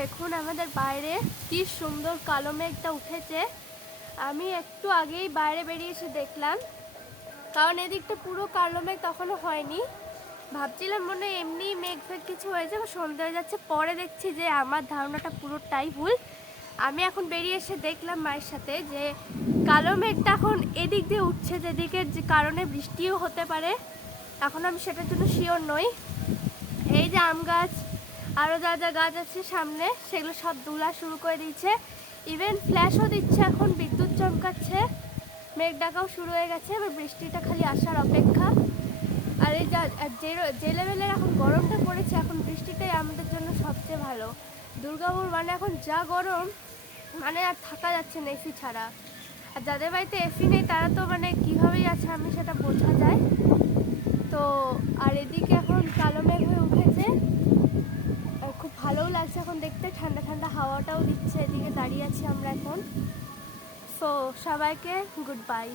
দেখুন আমাদের বাইরে কি সুন্দর কালো মেঘটা উঠেছে। আমি একটু আগেই বাইরে বেরিয়ে এসে দেখলাম, কারণ এদিকটা পুরো কালো মেঘ তখনও হয়নি। ভাবছিলাম মনে হয় এমনি মেঘ ফেঘ কিছু হয়েছে, সন্ধ্যা হয়ে যাচ্ছে। পরে দেখছি যে আমার ধারণাটা পুরোটাই ভুল। আমি এখন বেরিয়ে এসে দেখলাম মায়ের সাথে যে কালো মেঘটা এখন এদিক দিয়ে উঠছে, যেদিকে যে কারণে বৃষ্টিও হতে পারে। এখন আমি সেটার জন্য শিওর নই। এই যে আম গাছ আরও যা যা গাছ আছে সামনে, সেগুলো সব দুলা শুরু করে দিচ্ছে। ইভেন ফ্ল্যাশও দিচ্ছে, এখন বিদ্যুৎ চমকাচ্ছে। মেঘ ডাকাও শুরু হয়ে গেছে, এবার বৃষ্টিটা খালি আসার অপেক্ষা। আর এই যে লেভেলের এখন গরমটা পড়েছে, এখন বৃষ্টিটাই আমাদের জন্য সবচেয়ে ভালো। দুর্গাপুর মানে এখন যা গরম, মানে আর থাকা যাচ্ছে না এসি ছাড়া। আর যাদের বাড়িতে এসি নেই তারা তো মানে কীভাবেই আছে আমি সেটা বোঝা যায়। তো আর এদিকে এখন কালো মেঘ হয়ে উঠেছে, খুব ভালোও লাগছে এখন দেখতে। ঠান্ডা ঠান্ডা হাওয়াটাও দিচ্ছে, এদিকে দাঁড়িয়ে আছি আমরা এখন। সো সবাইকে গুড বাই।